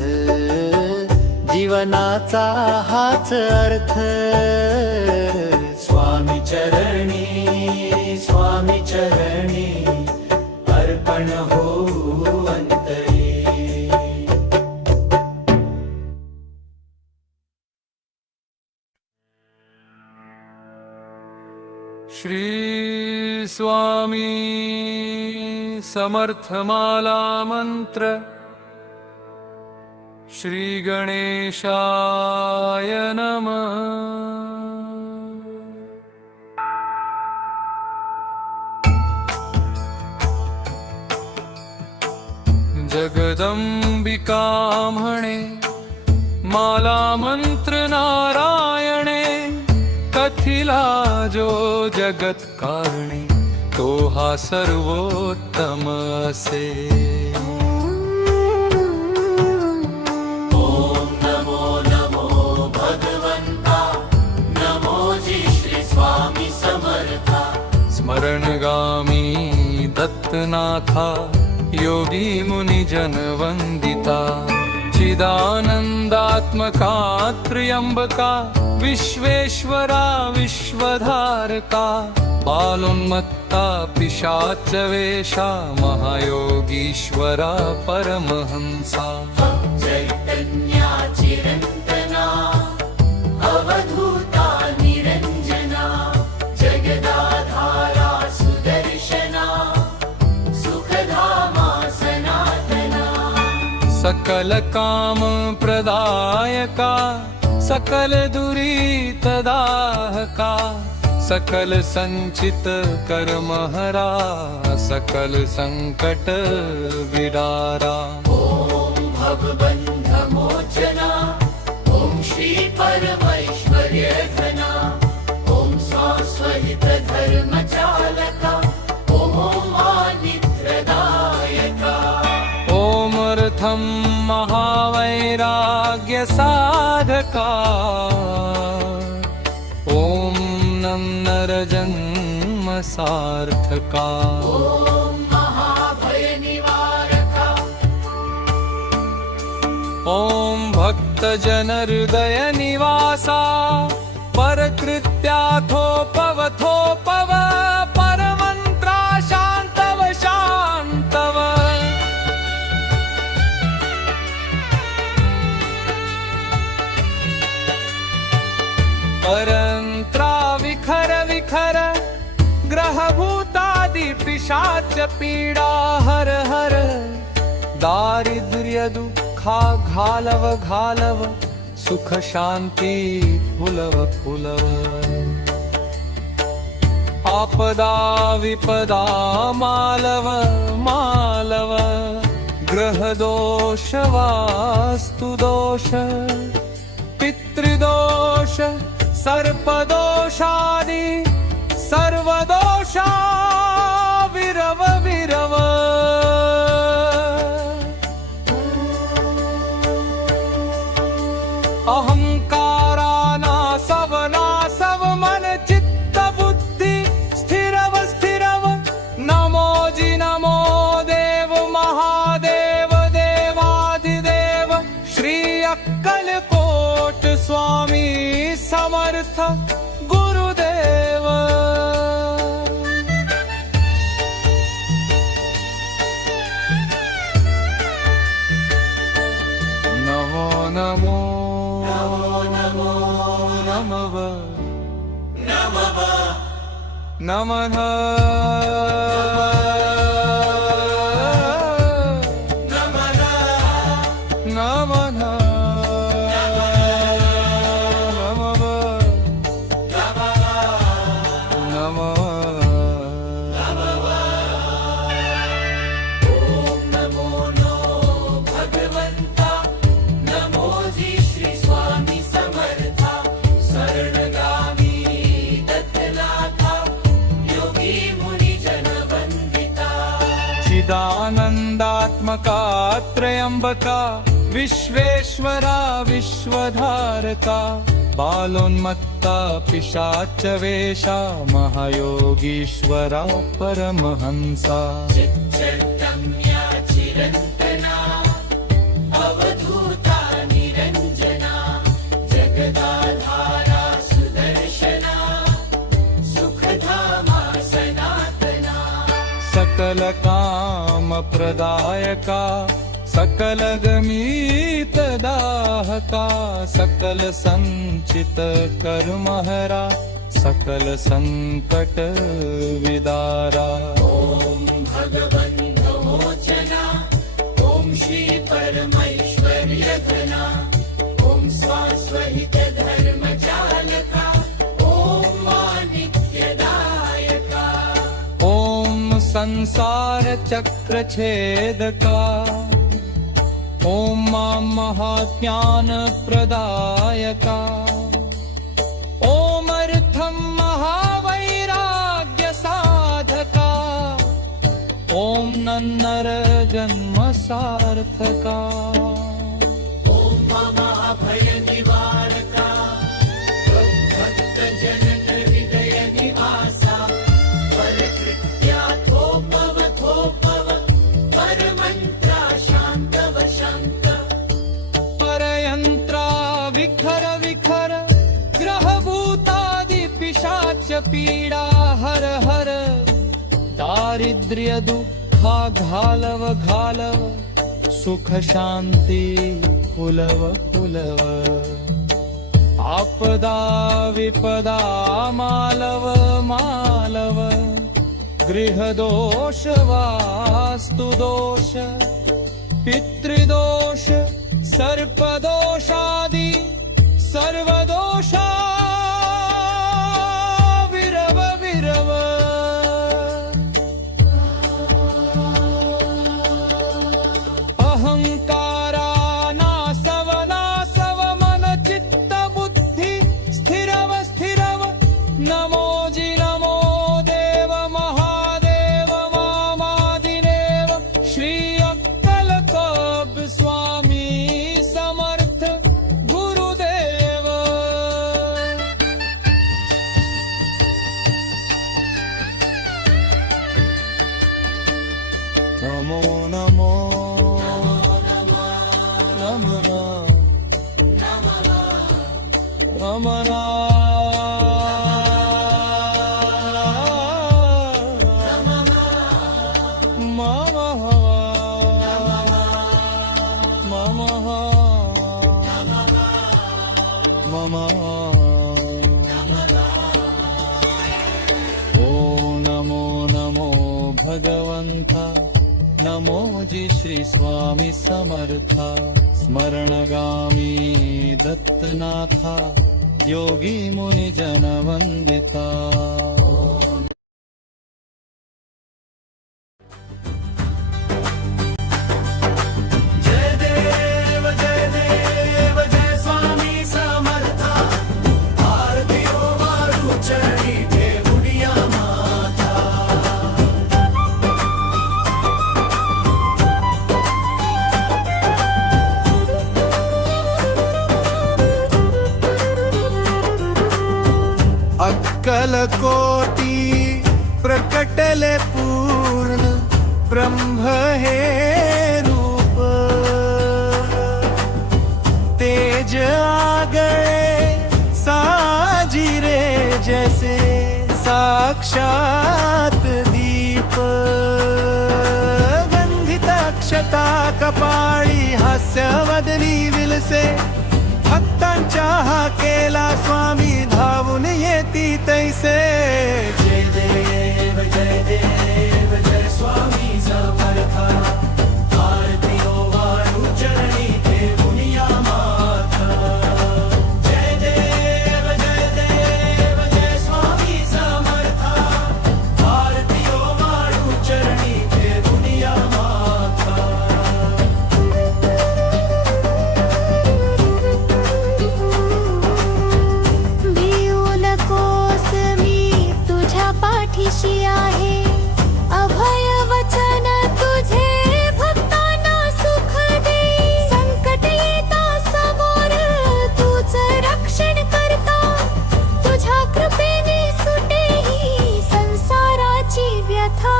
जीवनाचा हाच अर्थ. स्वामी चरणी अर्पण हो अंतरी. श्री स्वामी समर्थमाला मंत्र. श्री गणेशाय नमः. जगदंबिका म्हणे माला मंत्र नारायणे. कथिला जो जगत कारणे तो हा सर्वोत्तम असे. जगतनाथा योगी मुनिजन वंदिता चिदानंदात्मका त्र्यंबका विश्वेश्वरा विश्वधारका बालोन्मत्ता पिशाचवेशा महायोगीश्वरा परमहंसा चैतन्या चिरंतना अवधूता निरंजना जगदाधारा सुदर्शना सुखधामा सनातना सकल काम प्रदायका सकल दुरीतदाहका सकल संचित कर्महरा सकल संकट विदारा ॐ भवबन्धमोचना ॐ श्री परमैश्वर्य घना ॐ स्वास्वहित धर्मचालका ॐ आनित्रदायका ओमर्थं महावैराग्य साधका ॐ नरजन्म सार्थका ॐ महाभय निवारका ॐ भक्तजनहृदय निवासा परकृत्याथोपवथोपव परमन्त्रा शान्तव शान्तव परंत्रा विखर विखर ग्रहभूतादि पिशाच पीडा हर हर दारिद्र्य दुःखा घालव घालव सुख शांती फुलव फुलव आपदा विपदा मालव मालव ग्रह दोष वास्तु दोष पितृदोष सर्पदोषादि सर्वदोषा विरव विरव अहंकाराना सव मन चित्त बुद्धि स्थिरव स्थिरव नमो जी नमो देव महादेव देवाधिदेव श्री अक्कलकोट स्वामी समर्थ गुरुदेव नमो नमो नमो नमः नमः चिदानंदात्मका त्र्यंबका विश्वेश्वरा विश्वधारका बालोन्मत्ता पिशाचवेशा महायोगीश्वरा परमहंसा चित्तम्या चिरंतना अवधूता निरंजना जगदाधारा सुदर्शना सुखधामा सनातना सकल काम प्रदायका सकल गमीत दाहका सकल संचित कर्महरा सकल संकट विदारा ॐ भगवन्धमोचना ॐ श्री परमैश्वर्य घना ॐ स्वास्वहित धर्मचालका ॐ आनित्यदायका ॐ संसार चक्र छेदका ॐ मां महाज्ञान प्रदायका ॐ अर्थं महावैराग्य साधका ॐ नन्नर जन्म सार्थका ॐ महाभय निवारका भक्तजन हृदय निवासा परकृत्याथोपवथोपव पीडा हर हर दारिद्र्य दुःखा घालव घालव सुख शांती फुलव फुलव आपदा विपदा मालव मालव गृहदोष वास्तु दोष पितृदोष सर्पदोषादि सर्वदोषा विरव विरव अहंकारा नासव नासव मन चित्त बुद्धि स्थिरव स्थिरव नमोजी नमो देव महादेव मामादिदेव श्री अक्कलकोप स्वामी समर्थ गुरुदेव नमो नमो नमना नमना नमो नमो भगवंता नमो जी श्री स्वामी समर्था स्मरणगामी दत्तनाथा योगी मुनि जन वंदिता जय देव जय स्वामी समर्था आरती वाळू चरणी ठेवूया माथा अक्कलकोटी प्रकटले पूर्ण ब्रह्म हे रूप तेज आगळे साजिरे जैसे साक्षात दीप गंधित अक्षता कपाळी हास्यवदनी विलसे भक्तांच्या हा केला स्वामी धावून येती तैसे जय देव जय स्वामी समर्था आरती वाळू चरणी ठेवूया माथा जय देव जय स्वामी समर्था आरती वाळू चरणी ठेवूया माथा भिऊ नकोस मी तुझ्या पाठीशी आहे अभय वचन तुझे भक्तांना सुख दे संकट येता समोर तूच रक्षण करता तुझ्या कृपेने सुटे ही संसाराची व्यथा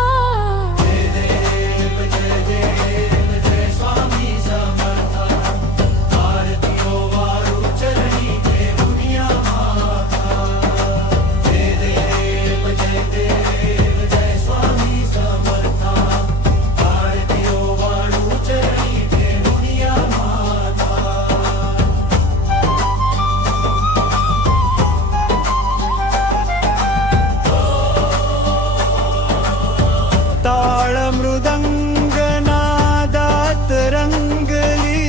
जय स्वामी समर्था आरती वाळू चरणी ठेवूया माथा जय देव जय स्वामी समर्था आरती वाळू चरणी ठेवूया माथा ताळ मृदंग नादात रंगली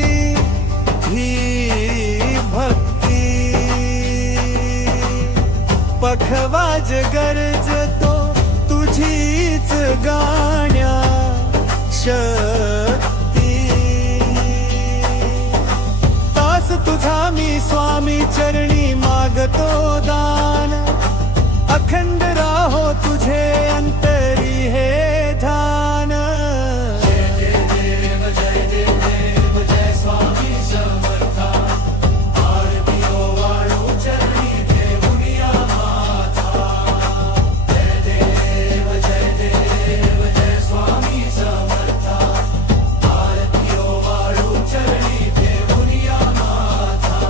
ही भक्ती पखवाज गरजतो तुझीच गाण्या शक्ती तास तुझा मी स्वामी चरणी मागतो दान अखंड राहो तुझे अंतरी हे ध्यान जय स्वामी समर्था आरती वाळू चरणी ठेवूया माथा जय देव जय स्वामी समर्था आरती वाळू चरणी ठेवूया माथा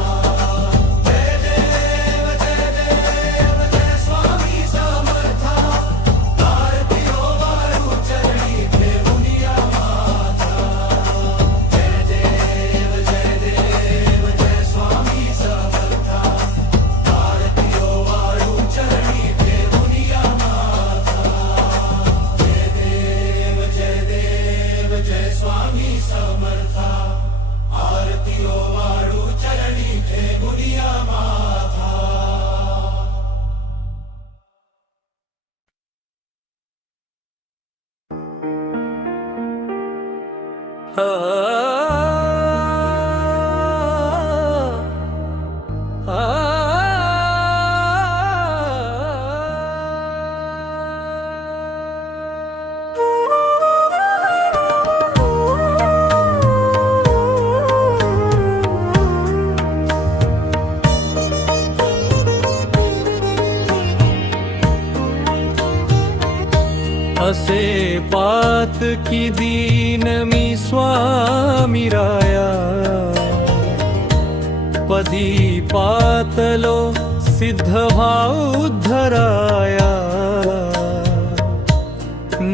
जय देव जय स्वामी समर्था नसे पात की दीन मी स्वामी राया पदी पातलो सिद्ध भाव उद्धराया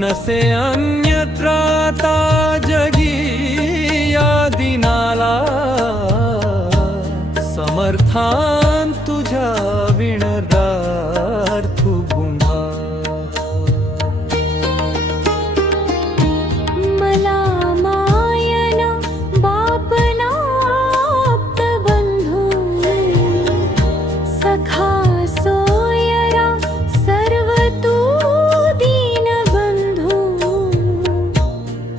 नसे अन्यत्राता जगी या दिनाला समर्थान तुझ्या विणरार्थू गुन्हा मला मायना बापना आप्त बंधू सखा सोयरा सर्व तू दीन बंधू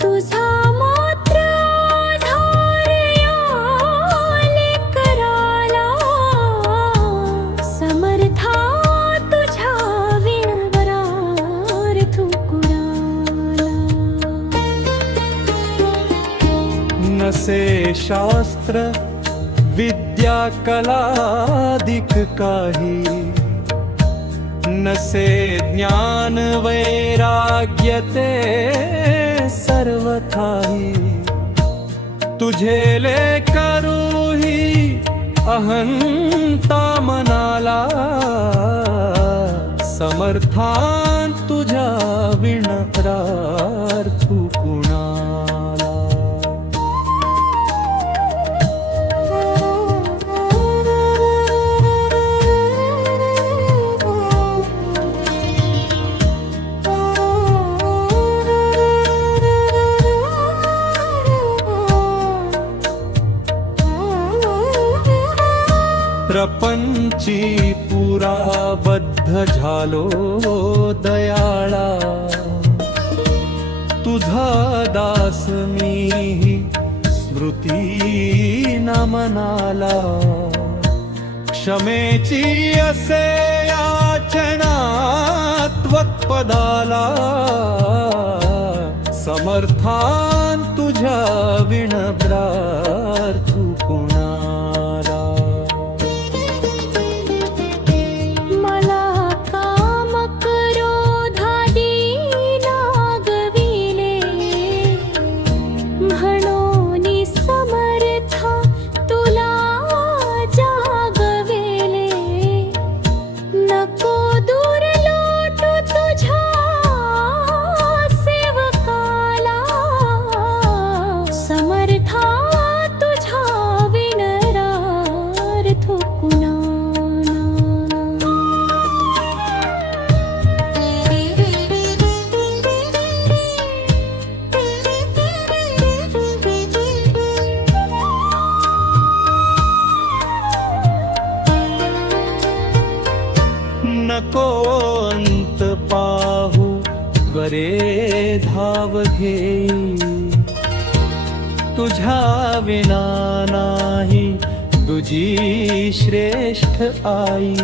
तुझा मात्र आधार याले कराला समर्था तुझ्या विणवरार्थू कुणाला नसे शास्त्र विद्या कलाधिक काही नसे ज्ञान वैराग्य ते सर्वथाही तुझे ले करूही अहंता मनाला समर्थान तुझ्या विणरार्थू कुणाला प्रपंची पुरा बद्ध झालो दयाळा तुझा दास मी स्मृती न मनाला क्षमेची असे याचना त्वत्पदाला समर्थान तुझ्या विणब्रार्थू कुणाला मला काम क्रोधादी लागविले म्हणून समर्था तुला जागवेले नको दूर लोटू तुझ्या सेवकाला समर्था तुझ्या विणरार्थू नको अंत पाहू वरे धाव घेई तुझ्या विना नाही तुझी श्रेष्ठ आई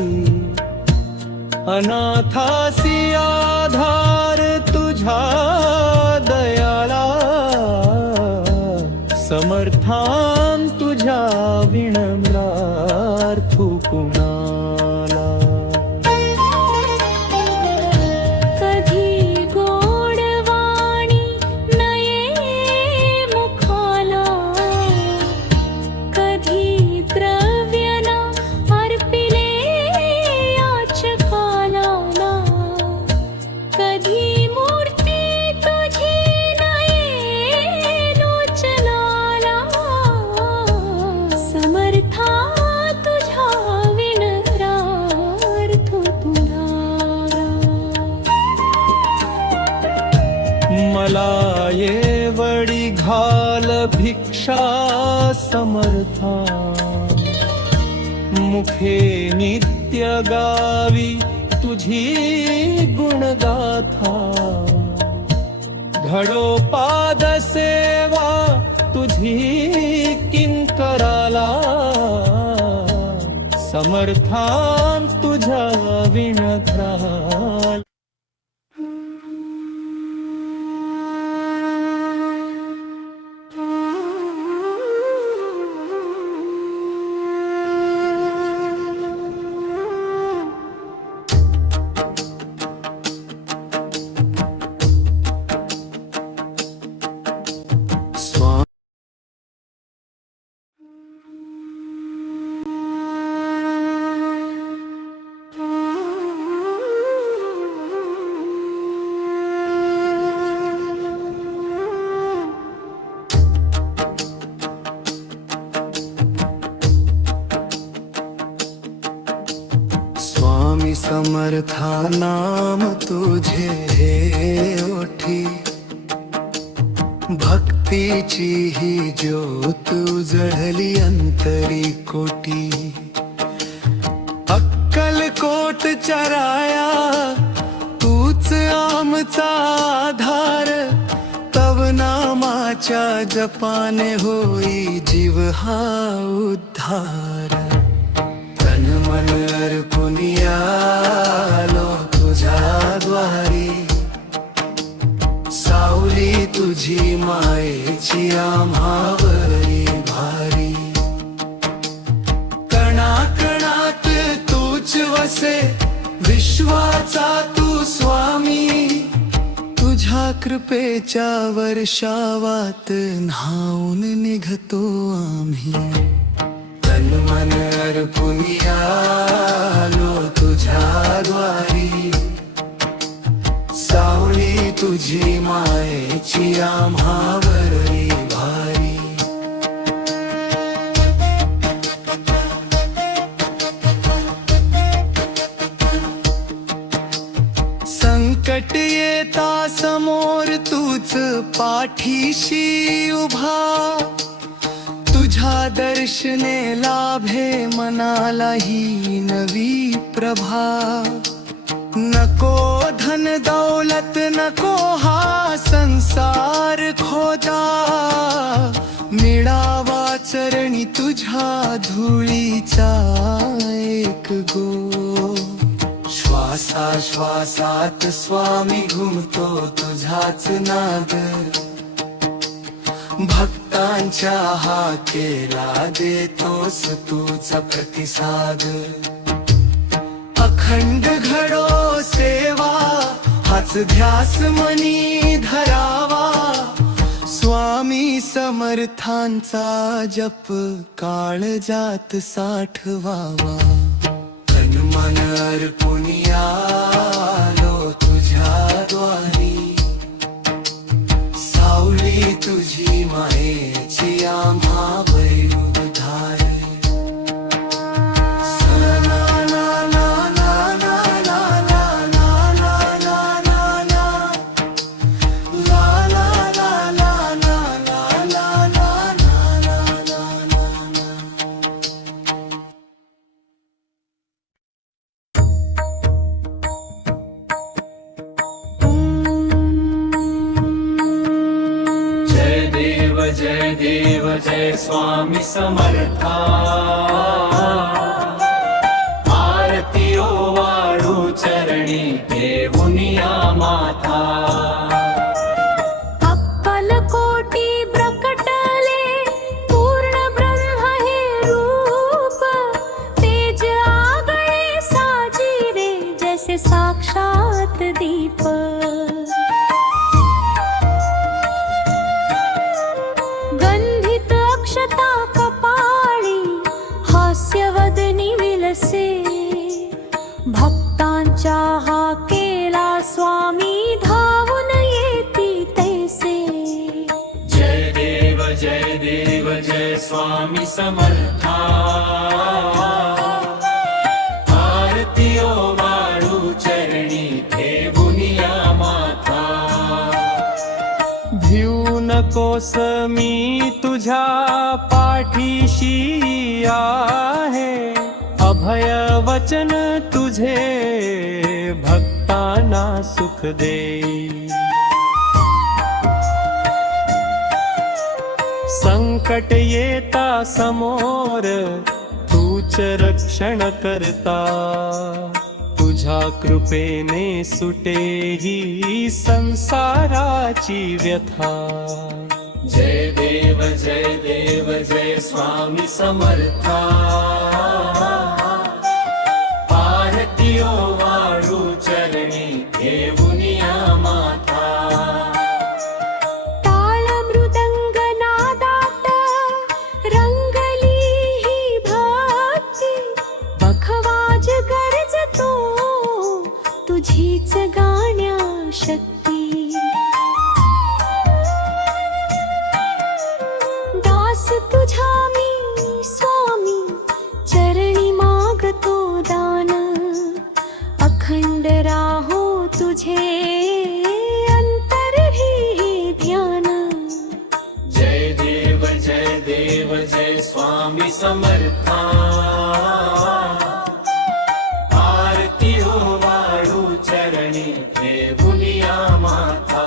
अनाथासी आधार तुझ्या दयाला समर्थान तुझ्या विणम्रार्थू कुणाला कधी गोडवाणी नये मुखाला कधी द्रव्यना अर्पिले याचकाला कधी मूर्ती तुझी नये लोचनाला समर्था तुझ्या विणरार्थू तुझा मला ये वडी घाल भिक्षा समर्था मुखे नित्य गावी तुझी गुणगाथा घडो पाद सेवा तुझी किंकराला समर्थान तुझ्या विणग्राल समर्था नाम तुझे हे ओठी भक्तीची ही ज्योत उजळली अंतरी कोटी अक्कलकोट चराया तूच आमचा आधार तव नामाच्या जपाने होई जीव हा उद्धार तन मन अर्पून आलो तुझ्या द्वारी सावली तुझी मायेची आम्हावरी भारी कणाकणात तूच वसे विश्वाचा तू स्वामी तुझ्या कृपेच्या वर्षावात न्हाऊन निघतो आम्ही तन मन अर्पून आलो तुझ्या द्वारी सावली तुझी मायेची आम्हावरी भारी संकट येता समोर तूच पाठीशी उभा तुझ्या दर्शने लाभे मनाला ही नवी प्रभा नको धन दौलत नको हा संसार खोदा मिळावा चरणी तुझ्या धुळीचा एक गो श्वासा श्वासात स्वामी घुमतो तुझाच नाद भक्तांच्या हाकेला देतोस तुझा प्रतिसाद अखंड घडो सेवा हाच ध्यास मनी धरावा स्वामी समर्थांचा जप काळजात साठवावा तन मन अर्पून आलो तुझ्या द्वारी सावली तुझी मायेची आम्हावरी उद्धार जय देव जय स्वामी समर्था आरती ओवाळू चरणी देऊनिया माथा अक्कलकोटी प्रकटले पूर्ण ब्रह्म हे रूप तेज आगळे साजिरे जैसे साक्षात दीप गंधित अक्षता कपाळी हास्यवदनी विलसे भक्तांच्या हाकेला स्वामी धावून येती तैसे जय देव जय स्वामी समर्था आरती ओवाळू चरणी देऊनिया माथा भिऊ नकोस मी तुझ्या पाठीशी आहे अभय वचन तुझे भक्तांना सुख दे संकट येता समोर तूच रक्षण करता तुझ्या कृपेने सुटे ही संसाराची व्यथा जय देव जय स्वामी समर्था आरती ओवाळू चरणी देऊनिया माथा टाळ मृदंग नादात रंगली ही भक्ती बखवाज गरजतो तुझीच गाण्या शक्ती दास तुझा मी स्वामी देऊनिया माथा